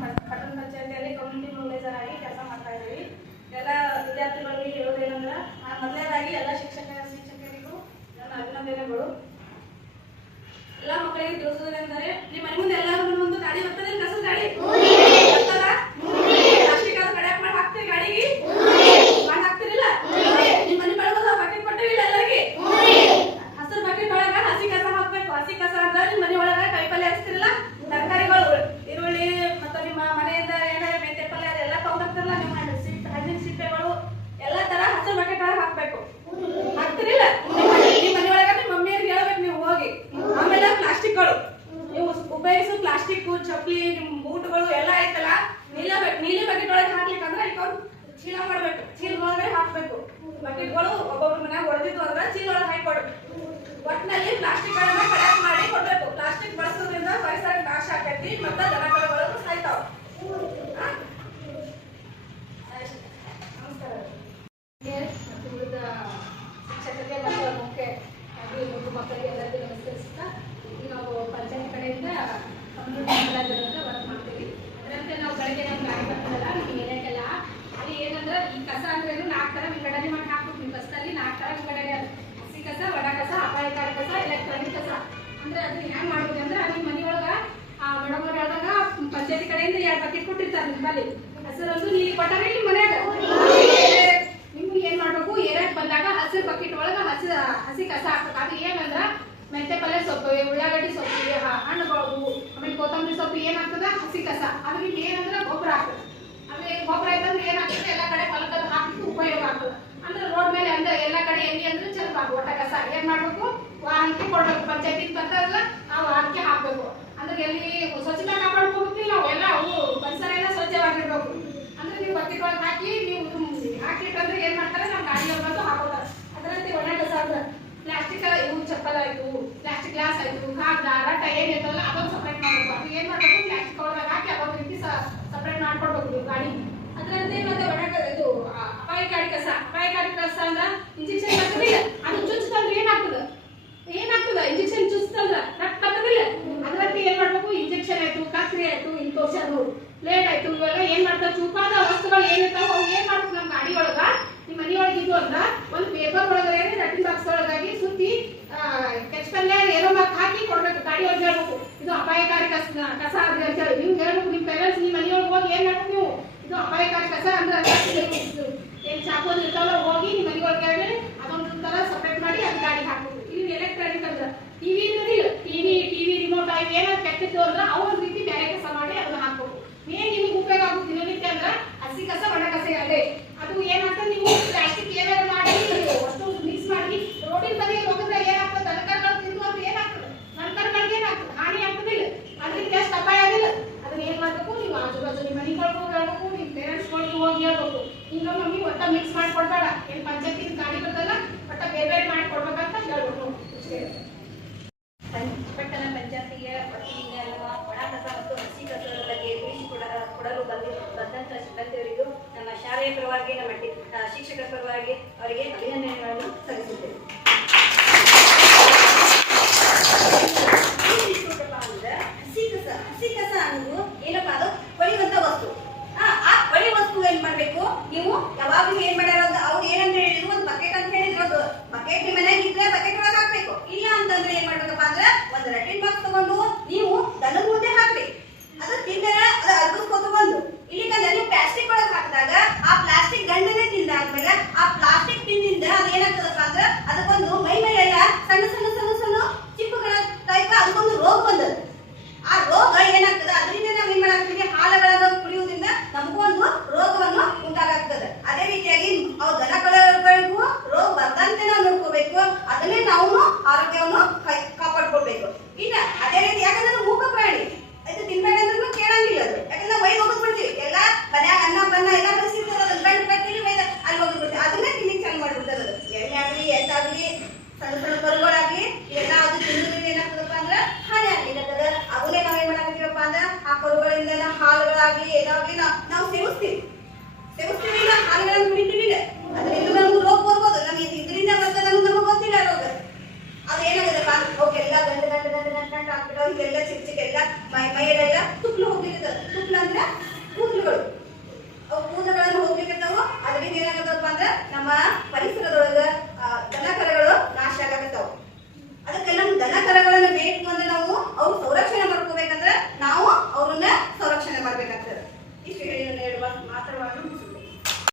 ನಾವು ಪಟ್ಟಣ ಪಂಚಾಯತಿಯಲ್ಲಿ ಕಮ್ಯುನಿಟಿ ಮ್ಯಾನೇಜರ್ ಆಗಿ ಕೆಲಸ ಮಾಡ್ತಾ ಇದ್ದೀವಿ. ಎಲ್ಲ ವಿದ್ಯಾರ್ಥಿಗಳಿಗೆ ಹೇಳೋದೇನಂದ್ರೆ ಮೊದಲನೇದಾಗಿ ಎಲ್ಲ ಶಿಕ್ಷಕರಿಗೂ ನನ್ನ ಅಭಿನಂದನೆಗಳು. ಎಲ್ಲ ಮಕ್ಕಳಿಗೆ ತಿಳಿಸೋದೇನೆಂದರೆ ನಿಮ್ಮ ಮನೆ ಮುಂದೆ ಎಲ್ಲರೂ ಒಂದು ಗಾಡಿ ಬರ್ತದೆ, ಕಸದ ಗಾಡಿ ಪ್ಲಾಸ್ಟಿಕ್ ಅದು ಕಡೆ ಮಾಡಿ ಹಾಕ್ತೀರಿ, ಗಾಡಿಗೆ ಮಾಡಿ ಹಾಕ್ತಿರಿಲ್ಲ? ನಿಮ್ಮ ಮನೆ ಬೆಳಗೋದು ಬಕೆಟ್ ಕೊಟ್ಟಿವಿಲ್ಲ ಎಲ್ಲರಿಗೆ? ಹಸಿರು ಬಕೆಟ್ ಒಳಗ ಹಸಿ ಕಸ ಹಾಕ್ಬೇಕು. ಹಸಿ ಕಸ ಅಂದ್ರೆ ನಿಮ್ಮ ಮನೆ ಒಳಗ ಕೈಪಲ್ಯ ಹಚ್ತಿರಲ್ಲ, ತರಕಾರಿಗಳು, ಈರುಳ್ಳಿ ಮತ್ತು ನಿಮ್ಮ ಮನೆಯಿಂದ ಏನಾದ್ರು ಮೆಂತೆ ಪಲ್ಯ ಅದೆಲ್ಲ ತಗೊಂಡ್ಬರ್ತಿರಲ್ಲ, ನಿಮ್ಮ ಹಣ್ಣಿನ ಸಿಪ್ಪೆಗಳು ಎಲ್ಲ ತರ ಹಸಿರು ಬಕೆಟ್ ಒಳಗೆ ಹಾಕ್ಬೇಕು. ಹಾಕ್ತಿರಿಲ್ಲ? ನಿಮ್ಮ ಮನೆ ಒಳಗ ನಿಮ್ಮ ಮಮ್ಮಿಯವ್ರಿಗೆ ಹೇಳ್ಬೇಕು ನೀವು ಹೋಗಿ. ಆಮೇಲೆ ಪ್ಲಾಸ್ಟಿಕ್ಗಳು, ನೀವು ಉಪಯೋಗಿಸೋ ಪ್ಲಾಸ್ಟಿಕ್ ಚಪ್ಪಲಿ, ನಿಮ್ಮ ಬೂಟ್ಗಳು ಎಲ್ಲ ಐತಲ್ಲ, ನೀಲಿ ಬಕೆಟ್ ಒಳಗೆ ಹಾಕ್ಲಿಕ್ಕಂದ್ರೆ ಈಗ ಚೀಲ ಮಾಡ್ಬೇಕು, ಚೀಲ ಒಳಗೆ ಹಾಕ್ಬೇಕು. ಬಕೆಟ್ಗಳು ಒಬ್ಬೊಬ್ರ ಮನ್ಯಾಗ ಹೊಡೆದಿದ್ದು ಅಂದ್ರೆ ಚೀಲ ಒಳಗೆ ಹಾಕೊಡ್ಬೇಕು. ಒಟ್ಟಿನಲ್ಲಿ ಪ್ಲಾಸ್ಟಿಕ್ ಗಳನ್ನ ಕಡಿಯಾಕ್ ಮಾಡಿ ಕೊಡ್ಬೇಕು. ಪ್ಲಾಸ್ಟಿಕ್ ಬಳಸೋದ್ರಿಂದ ಪರಿಸರ ನಾಶ ಆಕೈತಿ ಮತ್ತು ದನಕರುಗಳು ಸಾಯ್ತಾವ. ನಮಸ್ಕಾರ. ಮತ್ತು ಉಳಿದ ಶಿಕ್ಷಕರಿಗೆ ಮತ್ತು ಮುಖ್ಯ ಮಕ್ಕಳಿಗೆ ಎಲ್ಲರಿಗೂ ನಮಸ್ಕರಿಸುತ್ತಾ, ಈಗ ನಾವು ಪಂಚಾಯತ್ ಕಡೆಯಿಂದ ಕಮ್ಯುನಿಟಿ ವರ್ಕ್ ಮಾಡ್ತೀವಿ. ಅದರಂತೆ ನಾವು ಬೆಳಗ್ಗೆ ನಮ್ಮ ಗಾಡಿ ಬರ್ತದಲ್ಲ ನಿಮ್ಮ ಏರಿಯಾಕ್ಕೆಲ್ಲ, ಅಲ್ಲಿ ಏನಂದ್ರೆ ಈ ಕಸ ಅಂದ್ರೆ 4 ಥರ ವಿಂಗಡಣೆ ಮಾಡಿ ಹಾಕ್ಬಿಟ್ಟು ಬಸ್ಸಲ್ಲಿ 4 ಥರ ವಿಂಗಡಣೆ ಅದು. ಹಸಿ ಕಸ, ಒಣ ಕಸ, ಅಪಾಯಕಾರಿ ಕಸ, ಎಲೆಕ್ಟ್ರಾನಿಕ್ ಕಸ. ಅಂದ್ರೆ ಅದನ್ನ ಹೆಂಗ್ ಮಾಡೋದು ಅಂದ್ರೆ ನಿಮ್ಮ ಮನೆಯೊಳಗ ಮೇಡಮ್ ಅವ್ರು ಹೇಳಿದಾಗ ಪಂಚಾಯತಿ ಕಡೆಯಿಂದ 2 ಬಕೆಟ್ ಕೊಟ್ಟಿರ್ತಾರೆ. ನಿಮ್ಮಲ್ಲಿ ಹಸಿರಂದು ನೀರು ಕೊಟ್ಟಾರೆ ನಿಮ್ಮ ಮನ್ಯಾಗ. ನಿಮ್ಗೆ ಏನ್ ಮಾಡ್ಬೇಕು, ಏರಿಯಾಕ್ ಬಂದಾಗ ಹಸಿರು ಬಕೆಟ್ ಒಳಗ ಹಸಿ ಕಸ ಹಾಕ್ಬೇಕು. ಅದು ಏನಂದ್ರ ಮೆಂತೆ ಪಲ್ಯ ಸೊಪ್ಪು, ಉಳ್ಳಾಗಡ್ಡಿ ಸೊಪ್ಪು, ಹಣ್ಣುಗಳು, ಆಮೇಲೆ ಕೊತ್ತಂಬರಿ ಸೊಪ್ಪು ಏನಾಗ್ತದ ಹಸಿ ಕಸ. ಅದ್ರಿಂದ ಏನಂದ್ರೆ ಗೊಬ್ಬರ ಆಗ್ತದೆ. ಅಂದ್ರೆ ಗೊಬ್ಬರ ಆಯ್ತಂದ್ರೆ ಏನಾಗ್ತದೆ, ಎಲ್ಲ ಕಡೆ ಹೊಲದ ಹಾಕಿಟ್ಟು ಉಪಯೋಗ ಆಗ್ತದೆ. ಅಂದ್ರೆ ರೋಡ್ ಮೇಲೆ ಅಂದ್ರೆ ಎಲ್ಲ ಕಡೆ ಎಲ್ಲಿ ಅಂದ್ರೆ ಚೆಲ್ಬಾರ್ದು. ಒಟ್ಟ ಕಸ ಏನ್ ಮಾಡ್ಬೇಕು, ವಾಹನಕ್ಕೆ ಕೊಡ್ಬೇಕು. ಪಂಚಾಯತಿ ಬರ್ತಾರಲ್ಲ ಆ ವಾಹನಕ್ಕೆ ಹಾಕ್ಬೇಕು. ಅಂದ್ರೆ ಎಲ್ಲಿ ಸ್ವಚ್ಛತೆ ಕಾಪಾಡ್ಕೋಬೇಕಿಲ್ಲ, ನಾವು ಎಲ್ಲ ಅವು ಪರಿಸರ ಎಲ್ಲ ಸ್ವಚ್ಛವಾಗಿರ್ಬೇಕು. ಅಂದ್ರೆ ನೀವು ಬಕೆಟ್ ಒಳಗೆ ಹಾಕಿ ನೀವು ಹಾಕಿಟ್ಟಂದ್ರೆ ಏನ್ ಮಾಡ್ತಾರೆ, ನಮ್ಮ ಗಾಡಿಯಲ್ಲಿ ಬಂದು ಹಾಕೋತಾರೆ. ಅದರಂತೆ ಒಣ ಕಸ ಅಂದ್ರೆ ಪ್ಲಾಸ್ಟಿಕ್ ಇವು ಚಪ್ಪಲ್ ಆಯ್ತು, ಪ್ಲಾಸ್ಟಿಕ್ ಗ್ಲಾಸ್ ಆಯ್ತು, ಕಾಗದ ರಟ್ಟ ಏನಿರ್ತಲ್ಲ ಅದೊಂದು ಸಪ್ರೇಟ್ ಮಾಡಬೇಕು. ಅದು ಏನ್ ಮಾಡ್ಬೇಕು, ಪ್ಲಾಸ್ಟಿಕ್ ಒಳಗೆ ಹಾಕಿ ಅದೊಂದು ರೀತಿ ಸಪ್ರೇಟ್ ಮಾಡ್ಕೊಡ್ಬೇಕು ನೀವು ಗಾಡಿ. ಅದರಂತೆ ಮತ್ತೆ ಒಣ ಇದು ಅಪಾಯಕಾರಿ ಕಸ. ಅಪಾಯಕಾರಿ ಕಸ ಅಂದ್ರೆ ಇಂಜೆಕ್ಷನ್ ಹಾಕೋದಿಲ್ಲ, ಅದು ಚುಚ್ಚುತ್ತಂದ್ರೆ ಏನಾಗ್ತದ ಇಂಜೆಕ್ಷನ್ ಚುಚ್ಚುತ್ತಂದ್ರ ರಕ್ತ ಬರೋದಿಲ್ಲ. ಅದರಂತೆ ಏನ್ ಮಾಡ್ಬೇಕು, ಇಂಜೆಕ್ಷನ್ ಆಯ್ತು, ಕತ್ರಿ ಆಯ್ತು, ಇಂಜೆಕ್ಷನ್ ಪ್ಲೇಟ್ ಆಯ್ತು, ಇವೆಲ್ಲ ಏನ್ ಮಾಡ್ತಾರೆ, ಚೂಪಾದ ವಸ್ತುಗಳು ಏನಿರ್ತಾವ ಅವು ಏನ್ ಮಾಡ್ಬೇಕು, ನಮ್ಮ ಗಾಡಿ ಒಳಗ ನಿಮ್ಮ ಮನೆಯೊಳಗೆ ಇದು ಅಂದ್ರ ಒಂದು ಪೇಪರ್ ಒಳಗಡೆ ರಟ್ಟಿನ ಬಾಕ್ಸ್ ಒಳಗಾಗಿ ಸುತ್ತಿ ಕೆಚ್ಚಪಲ್ಯ ಏನೋ ಹಾಕಿ ಕೊಡ್ಬೇಕು. ಗಾಡಿ ಒಳಗೆ ಹೇಳ್ಬೇಕು ಇದು ಅಪಾಯಕಾರಿ ಕಸ ಆದ್ರೆ ಅಂತ ಹೇಳಿ ನೀವು ಹೇಳ್ಬೇಕು. ನಿಮ್ಮ ಪೇರೆಂಟ್ಸ್ ನಿಮ್ಮ ಮನೆಯೊಳಗೆ ಹೋಗಿ ಏನ್ ಮಾಡ್ಬೇಕು, ನೀವು ಇದು ಅಪಾಯಕಾರಿ ಕಸ ಅಂದ್ರೆ ಏನ್ ಚಾಕೋದ್ ಇರ್ತಾವಲ್ಲ ಹೋಗಿ ನಿಮ್ಮ ಮನೆಯೊಳಗೆ ಹೇಳಿ ಅದೊಂದು ತರ ಸಪ್ರೇಟ್ ಮಾಡಿ ಅದು ಗಾಡಿ ಹಾಕ್ಬೇಕು. ಇದು ಎಲೆಕ್ಟ್ರಾನಿಕ್ ಅಂದ್ರೆ ಟಿವಿ ಇರೋದಿಲ್ಲ, ಟಿವಿ ರಿಮೋಟ್ ಆಗಿ ಏನಾದ್ರು ಕೆಟ್ಟಿತ್ತು ಅಂದ್ರೆ ಅವೊಂದು ರೀತಿ ಬೇರೆ ಕಸ ಮಾಡಿ ಅದನ್ನ ಹಾಕ್ಬೇಕು. ಏನ್ ನಿಮಗೆ ಉಪಯೋಗ ಆಗುತ್ತೆ ದಿನನಿತ್ಯ ಅಂದ್ರೆ ಹಸಿ ಕಸ, ಒಣ ಕಸ ಅದೇ. ಅದು ಏನಾಗ್ತದೆ, ನೀವು ಪ್ಲಾಸ್ಟಿಕ್ ಏನಾದ್ರು ಮಾಡಿ ಅಷ್ಟು ಮಿಕ್ಸ್ ಮಾಡಿ ರೋಡಿನ ಬದಿಗೆ ಹೋಗಿದ್ರೆ ಏನಾಗ್ತದೆ, ದನಕರುಗಳು ತಿಂದು ಅದು ಏನಾಗ್ತದೆ, ದನಕರುಗಳಿಗೆ ಏನಾಗ್ತದೆ, ಹಾನಿ ಆಗ್ತದಿಲ್ಲ. ಅದರಿಂದ ಎಷ್ಟು ಅಪಾಯ ಆಗಿಲ್ಲ. ಅದನ್ನ ಏನ್ ಮಾಡ್ಬೇಕು, ನೀವು ಆಜು ಬಾಜು ನಿಮ್ಮ ಮನೆಗಳಿಗೂ ಹೇಳ್ಬೇಕು, ನಿಮ್ಮ ಪೇರೆಂಟ್ಸ್ಗಳಿಗೂ ಹೋಗಿ ಹೇಳ್ಬೇಕು, ಹಿಂಗ ಮಮ್ಮಿ ಒಟ್ಟ ಮಿಕ್ಸ್ ಮಾಡಿ ಕೊಡ್ಬೇಡ, ಏನ್ ಪಂಚಾಯತಿ ಗಾಡಿ ಬರ್ತಲ್ಲ ಒಟ್ಟ ಬೇರೆ ಬೇರೆ ಮಾಡಿ ಕೊಡ್ಬೇಕಂತ ಹೇಳ್ಬೇಕು. ಪಟ್ಟಣ ಪಂಚಾಯತಿಯ ವತಿಯಿಂದ ಒಣ ಕಸ ಮತ್ತು ಹಸಿ ಕಸದ ಬಗ್ಗೆ ಕೊಡಲು ಬಂದಂತ ಸಿಬ್ಬಂದಿಯವರಿಗೂ ನಮ್ಮ ಶಾಲೆಯ ಪರವಾಗಿ, ನಮ್ಮ ಶಿಕ್ಷಕರ ಪರವಾಗಿ ಅವರಿಗೆ ಅಭಿನಂದನೆಗಳನ್ನು ಸಲ್ಲಿಸುತ್ತೇವೆ. ಅಂದ್ರೆ ಹಸಿ ಕಸ ಅನ್ನೋದು ಏನಪ್ಪಾ, ಅದು ಬಳಿಯುವಂತ ವಸ್ತು. ಆ ಬಳಿ ವಸ್ತು ಏನ್ ಮಾಡ್ಬೇಕು, ನೀವು ಯಾವಾಗ್ಲೂ ಏನ್ ಮಾಡ್ಯಾರ ಅವ್ರು ಏನಂತ ಹೇಳಿದ್ರು, ಒಂದು ಬಕೆಟ್ ಅಂತ ಹೇಳಿದ್ರು, ಒಂದು ಬಕೆಟ್ ನಿಮ್ಮ ಮನೆಯಾಗ ಇದ್ರೆ ಬಕೆಟ್ ಒಳಗೆ ಹಾಕ್ಬೇಕು. ಇಲ್ಲ ಅಂತಂದ್ರೆ ಏನ್ ಮಾಡ್ಬೇಕಪ್ಪ ಅಂದ್ರೆ ಒಂದು ರಟ್ಟಿನ ಬಾಕ್ಸ್ ತಗೊಂಡು ನೀವು ದನದ ಮುಂದೆ ಹಾಕ್ಬೇಕು. ಅದು ತಿಂದರೆ ಅದು ಅರ್ಗಿಸ್ಕೊತ ಬಂದು ಇಲ್ಲಿಕಂದ್ರೆ ನೀವು ಪ್ಲಾಸ್ಟಿಕ್ ಒಳಗೆ ಹಾಕಿದಾಗ ಆ ಪ್ಲಾಸ್ಟಿಕ್ ಗಂಡನೇ ತಿಂದಾದ್ಮೇಲೆ ಆ ಪ್ಲಾಸ್ಟಿಕ್ ತಿಂದಿಂದ ಅದು ಏನಾಗ್ತದಪ್ಪ ಅಂದ್ರೆ ಅದಕ್ಕೊಂದು ಮೈ ಮೇಲೆಲ್ಲ ಸಣ್ಣ ಸಣ್ಣ ಸಣ್ಣ ಸಣ್ಣ ಚಿಪ್ಪುಗಳ ಟೈಪ್ ಅದಕ್ಕೊಂದು ರೋಗ ಬಂದದ. ಆ ರೋಗ ಏನಾಗ್ತದೆ, ಅದರಿಂದ ನಾವು ಏನ್ ಮಾಡಾಕ್ತೀವಿ, ಹಾಲುಗಳನ್ನು ಕುಡಿಯುವುದರಿಂದ ನಮಗೂ ಒಂದು ರೋಗವನ್ನು ಉಂಟಾಗ್ತದೆ. ಅದೇ ರೀತಿಯಾಗಿ ಅವು ದನಕರುಗಳಿಗೂ ರೋಗ ಬರ್ದಂತೆ ನಾವು ನೋಡ್ಕೋಬೇಕು. ಅದನ್ನೇ ನಾವು ಆರೋಗ್ಯವನ್ನು ಕಾಪಾಡ್ಕೊಳ್ಬೇಕು. ಇನ್ನ ಅದೇ ರೀತಿ ಯಾಕಂದ್ರೆ ಮೂಕ ಪ್ರಾಣಿ ಇದು ತಿನ್ಬೇಡ ಅಂದ್ರೂ ಕೇಳಂಗಿಲ್ಲ. ಅದು ಯಾಕಂದ್ರೆ ವೈದ್ ಹೋಗದ್ ಬಿಡ್ತೀವಿ, ಎಲ್ಲ ಮನ್ಯಾಗ ಅನ್ನ ಬನ್ನ ಎಲ್ಲ ಬಸಿರ್ತದೆ, ಅದನ್ನ ಬೆಂಡ್ ಕಟ್ಟಿಲಿ ವೈದ ಅಲ್ಲಿ ಹೋಗಿಬಿಡ್ತೀವಿ. ಅದನ್ನೇ ತಿನ್ನಿಕ್ ಚಾಲು ಮಾಡಿಬಿಡ್ತದೆ. ಅದು ಎಣ್ಣೆ ಆಗ್ಲಿ ಎಂತಾಗ್ಲಿ ಸಣ್ಣ ಸಣ್ಣ ಕರುಗಳಾಗ್ಲಿ ಎಲ್ಲ ಅದು ತಿನ್ನೋದ್ರಿಂದ ಏನಾಗ್ತದಪ್ಪ ಅಂದ್ರೆ ಹಾನಿ ಆಗ್ಲಿಕ್ಕದ. ಅವನ್ನೇ ನಾವೇನ್ ಮಾಡಾಕತ್ತೀವಪ್ಪ ಅಂದ್ರೆ ಆ ಕರುಗಳಿಂದ ಹಾಲುಗಳಾಗ್ಲಿ ಏನಾಗ್ಲಿ ನಾವು ಸೇವಿಸ್ತೀವಿ, ಹಾಲುಗಳನ್ನು ಕುಡಿತೀವಿ.